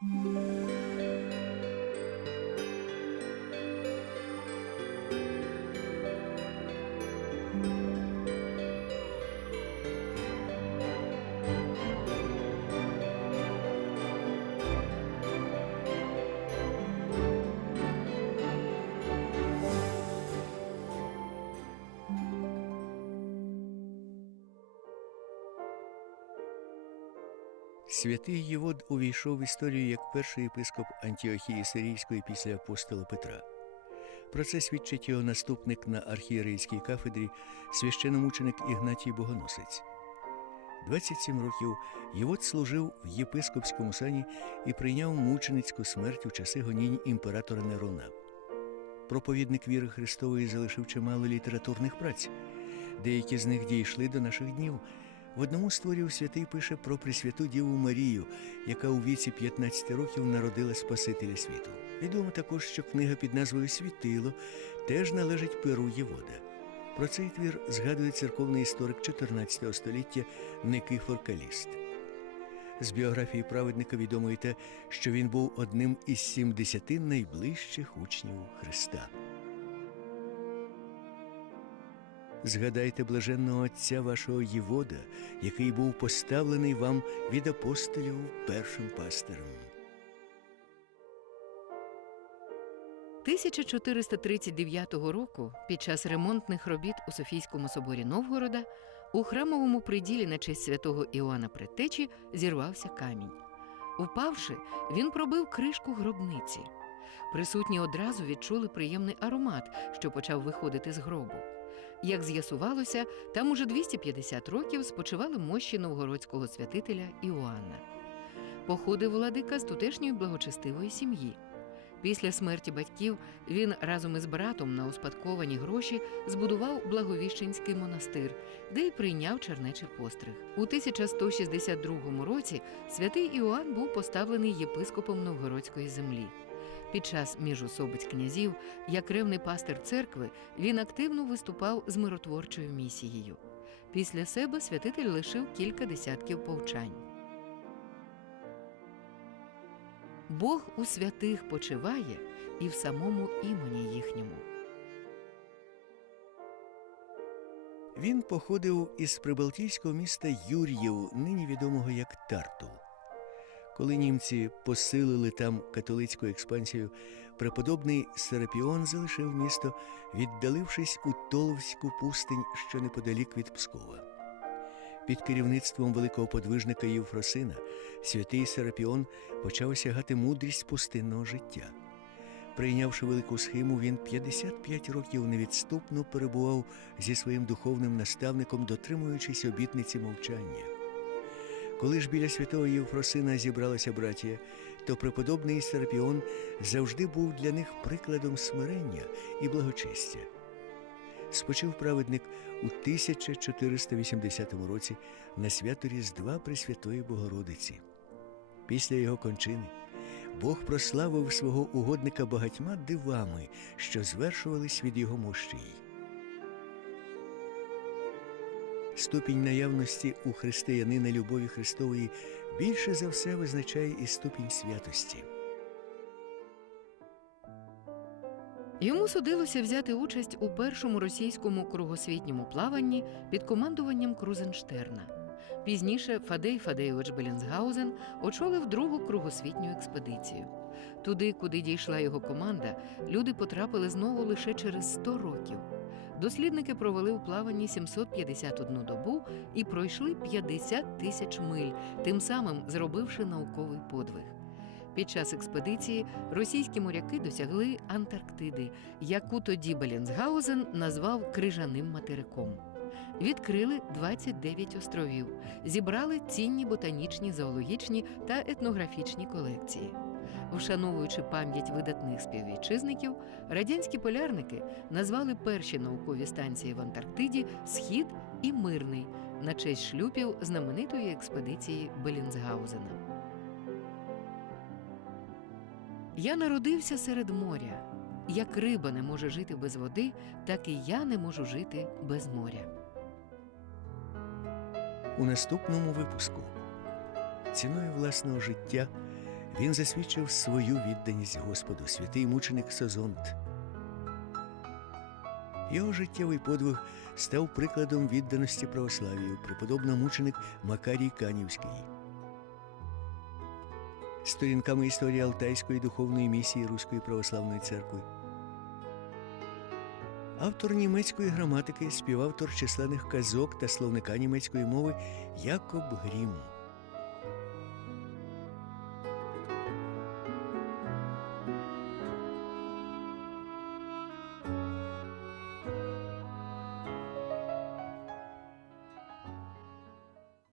Música Святий Євод увійшов в історію як перший єпископ Антіохії Сирійської після апостола Петра. Про це свідчить його наступник на архієрейській кафедрі, священомученик Ігнатій Богоносець. 27 років Євод служив в єпископському сані і прийняв мученицьку смерть у часи гонінь імператора Нерона. Проповідник віри Христової залишив чимало літературних праць. Деякі з них дійшли до наших днів. В одному з творів святий пише про Пресвяту Діву Марію, яка у віці 15 років народила Спасителя світу. Відомо також, що книга під назвою Світило теж належить перу Євода. Про цей твір згадує церковний історик 14 століття Никифор Каліст. З біографії праведника відомо і те, що він був одним із 70 найближчих учнів Христа. Згадайте блаженного отця вашого Євода, який був поставлений вам від апостолів першим пастирем. 1439 року, під час ремонтних робіт у Софійському соборі Новгорода, у храмовому приділі на честь святого Іоанна Предтечі зірвався камінь. Впавши, він пробив кришку гробниці. Присутні одразу відчули приємний аромат, що почав виходити з гробу. Як з'ясувалося, там уже 250 років спочивали мощі новгородського святителя Іоанна. Походив владика з тутешньої благочестивої сім'ї. Після смерті батьків він разом із братом на успадковані гроші збудував Благовіщенський монастир, де й прийняв чернечий постриг. У 1162 році святий Іоанн був поставлений єпископом Новгородської землі. Під час міжусобиць князів, як ревний пастир церкви, він активно виступав з миротворчою місією. Після себе святитель лишив кілька десятків повчань. Бог у святих почиває і в самому імені їхньому. Він походив із прибалтійського міста Юр'єв, нині відомого як Тарту. Коли німці посилили там католицьку експансію, преподобний Серапіон залишив місто, віддалившись у Толовську пустинь, що неподалік від Пскова. Під керівництвом великого подвижника Євфросина святий Серапіон почав осягати мудрість пустинного життя. Прийнявши велику схему, він 55 років невідступно перебував зі своїм духовним наставником, дотримуючись обітниці мовчання. Коли ж біля святого Євфросина зібралася братія, то преподобний Серапіон завжди був для них прикладом смирення і благочестя. Спочив праведник у 1480 році на свято Різдва Пресвятої Богородиці. Після його кончини Бог прославив свого угодника багатьма дивами, що звершувались від його мощей. Ступінь наявності у християнина любові Христової більше за все визначає і ступінь святості. Йому судилося взяти участь у першому російському кругосвітньому плаванні під командуванням Крузенштерна. Пізніше Фадей Фадейович Белінсгаузен очолив другу кругосвітню експедицію. Туди, куди дійшла його команда, люди потрапили знову лише через 100 років. Дослідники провели у плаванні 751 добу і пройшли 50 тисяч миль, тим самим зробивши науковий подвиг. Під час експедиції російські моряки досягли Антарктиди, яку тоді Белінсгаузен назвав крижаним материком. Відкрили 29 островів, зібрали цінні ботанічні, зоологічні та етнографічні колекції. Вшановуючи пам'ять видатних співвітчизників, радянські полярники назвали перші наукові станції в Антарктиді Схід і Мирний на честь шлюпів знаменитої експедиції Белінсгаузена. Я народився серед моря. Як риба не може жити без води, так і я не можу жити без моря. У наступному випуску ціною власного життя він засвідчив свою відданість Господу, святий мученик Созонт. Його життєвий подвиг став прикладом відданості православію, преподобно мученик Макарій Канівський. Сторінками історії Алтайської духовної місії Руської православної церкви. Автор німецької граматики, співавтор численних казок та словника німецької мови Якоб Грім.